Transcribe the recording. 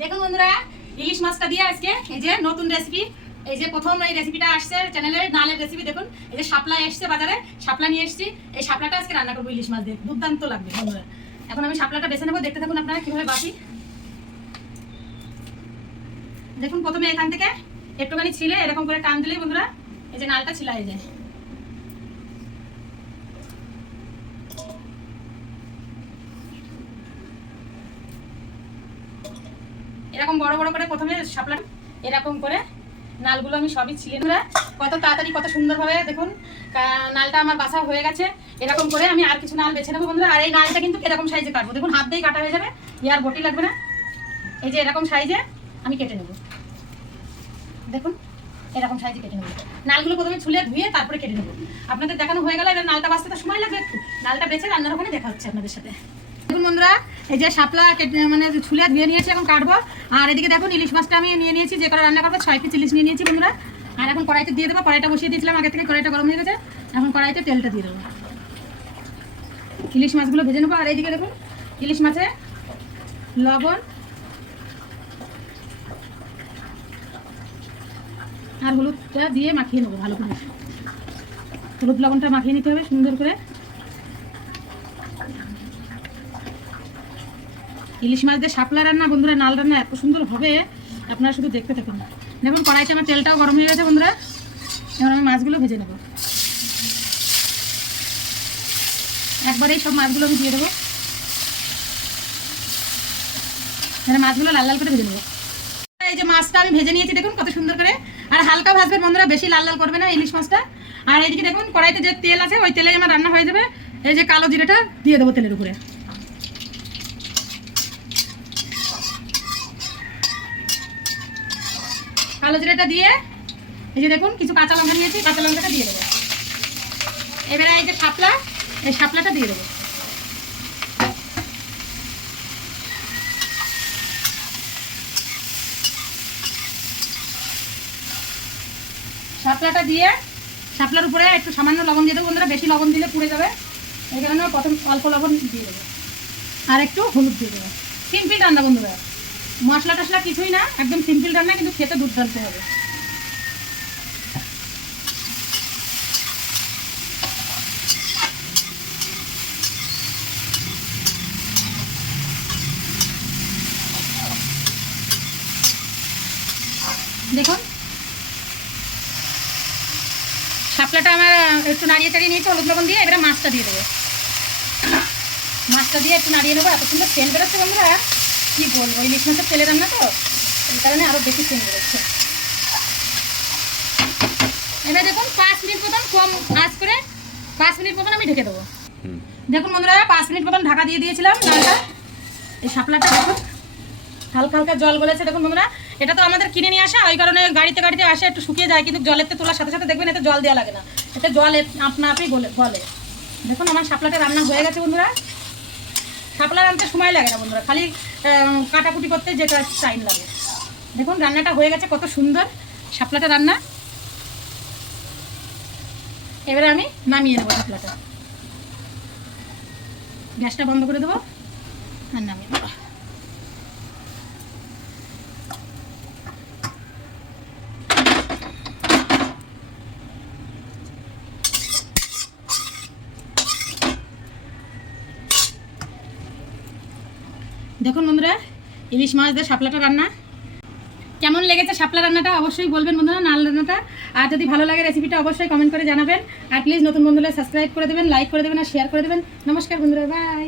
দেখুন বন্ধুরা, ইলিশ মাছটা দিয়ে আজকে এই যে নতুন রেসিপি এই যে প্রথম এই রেসিপিটা আসছে চ্যানেলে নালের রেসিপি দেখুন। এই যে শাপলা এসছে বাজারে, শাপলা নিয়ে এসেছি। এই শাপলাটা আজকে রান্না করব ইলিশ মাছ দিয়ে। দুর্দান্ত লাগবে বন্ধুরা। এখন আমি শাপলাটা বেছে নেব, দেখতে থাকুন আপনারা কীভাবে বাসি দেখুন প্রথমে এখান থেকে একটুখানি ছিলে, এরকম করে টান দিলেই বন্ধুরা, এই যে নালটা ছিলাই যায়। এরকম বড় বড় করে প্রথমে শাপলা এরকম করে নালগুলো আমি সবই ছিলেন কত তাড়াতাড়ি কত সুন্দরভাবে দেখুন নালটা আমার বাসা হয়ে গেছে। এরকম করে আমি আর কিছু নাল বেছে নেব বন্ধুরা। আর এই নালটা কিন্তু এরকম সাইজে কাটবো। দেখুন, হাত দিয়েই কাটা হয়ে যাবে, ইয়ার বটি লাগবে না। এই যে এরকম সাইজে আমি কেটে নেব। দেখুন, এরকম সাইজে কেটে নেব। নালগুলো প্রথমে ছুলে ধুয়ে তারপরে কেটে নেব। আপনাদের দেখানো হয়ে গেল, এবার নালটা বাঁচতে তো সময় লাগবে একটু। নালটা বেছে রান্নার ওখানে দেখা হচ্ছে আপনাদের সাথে। বন্ধুরা, এই যে শাপলা মানে ছুলে ধুয়ে নিয়েছি এখন কাটবো। আর এদিকে দেখুন ইলিশ মাছটা আমি নিয়ে নিয়েছি, যে করে রান্না করব, ছয় পিস ইলিশ নিয়ে নিয়েছি বন্ধুরা। আর এখন কড়াইতে দিয়ে দেবো, কড়াইটা বসিয়ে দিয়েছিলাম, আগে থেকে কড়াইটা গরম হয়ে গেছে। এখন কড়াইতে তেলটা দিয়ে দেবো। ইলিশ মাছগুলো ভেজে নেব, আর এইদিকে দেখুন, ইলিশ মাছে লবণ আর হলুদটা দিয়ে মাখিয়ে নেব ভালো করে। হলুদ লবণটা মাখিয়ে নিতে হবে সুন্দর করে। ইলিশ মাছ দিয়ে শাপলা রান্না, বন্ধুরা, নাল রান্না এত সুন্দর হবে। আপনারা শুধু দেখতে থাকুন। দেখুন, কড়াইতে আমার তেলটাও গরম হয়ে গেছে, বন্ধুরা। এবার আমি মাছগুলো ভেজে নেব। একবারেই সব মাছগুলো আমি দিয়ে দেবো। এবার মাছগুলো লাল লাল করে ভেজে নেব। এই যে মাছটা আমি ভেজে নিয়েছি, দেখুন কত সুন্দর করে। আর হালকা ভাজবেন, বন্ধুরা, বেশি লাল লাল করবে না ইলিশ মাছটা। আর এইদিকে দেখুন, কড়াইতে যে তেল আছে, ওই তেলে আমার রান্না হয়ে যাবে। এই যে কালো জিরেটা দিয়ে দেবো তেলের উপরে। কালো জিরাটা দিয়ে, এই যে দেখুন, কিছু কাঁচা লঙ্কা নিয়েছি, কাঁচা লঙ্কাটা দিয়ে দেবো। এবারে এই যে শাপলা, এই শাপলাটা দিয়ে দেবো। শাপলাটা দিয়ে, শাপলার উপরে একটু সামান্য লবণ দিয়ে দেবো, বন্ধুরা, বেশি লবণ দিলে পুড়ে যাবে। এই কারণে প্রথম অল্প লবণ দিয়ে দেবো। আর একটু হলুদ দিয়ে দেবো। সিম্পল রান্না, বন্ধুরা। মশলা টশলা কিছুই না, একদম সিম্পল রান্না, কিন্তু খেতে দুর্দান্ত হবে। দেখুন। শাপলাটা আমার একটু নাড়িয়ে টাড়িয়ে নিয়েছি, হলুদ লবণ দিয়ে, এবারে মাছটা দিয়ে দেবো। মাছটা দিয়ে একটু নাড়িয়ে নেব, এত সুন্দর সেন্ট বেরোচ্ছে বন্ধুরা। কি বলব? ইলিশ মাছের তেলে রান্না তো এই কারণে আরও বেশি সেন্ট বেরোচ্ছে এবার দেখুন পাঁচ মিনিট মতন কম আঁচ করে পাঁচ মিনিট মতন আমি ঢেকে দেবো। দেখুন বন্ধুরা পাঁচ মিনিট মতন ঢাকা দিয়ে দিয়েছিলাম ডালটা। এই শাপলাটা দেখুন হালকা হালকা জল গলেছে। দেখুন বন্ধুরা এটা তো আমাদের কিনে নিয়ে আসা ওই কারণে গাড়িতে গাড়িতে আসে একটু শুকিয়ে যায় কিন্তু জলেতে তোলার সাথে সাথে দেখবেন এতে জল দেওয়া লাগে না। এতে জল আপনা আপনি গলে গলে। দেখুন আমার শাপলাটা রান্না হয়ে গেছে বন্ধুরা। শাপলা রান্নতে সময় লাগে না বন্ধুরা, খালি কাটাকুটি করতে যেটা টাইম লাগে। দেখুন, রান্নাটা হয়ে গেছে কত সুন্দর শাপলাটা রান্না। এবারে আমি নামিয়ে নেব শাপলাটা গ্যাসটা বন্ধ করে দেবো আর নামিয়ে নেব। দেখুন বন্ধুরা, ইলিশ মাছ দিয়ে শাপলাটা রান্না। কেমন লেগেছে শাপলা রান্নাটা অবশ্যই বলবেন বন্ধুরা, নাল রান্নাটা। আর যদি ভালো লাগে রেসিপিটা অবশ্যই কমেন্ট করে জানাবেন। আর প্লিজ নতুন বন্ধুরা সাবস্ক্রাইব করে দেবেন লাইক করে দেবেন আর শেয়ার করে দেবেন। নমস্কার বন্ধুরা বাই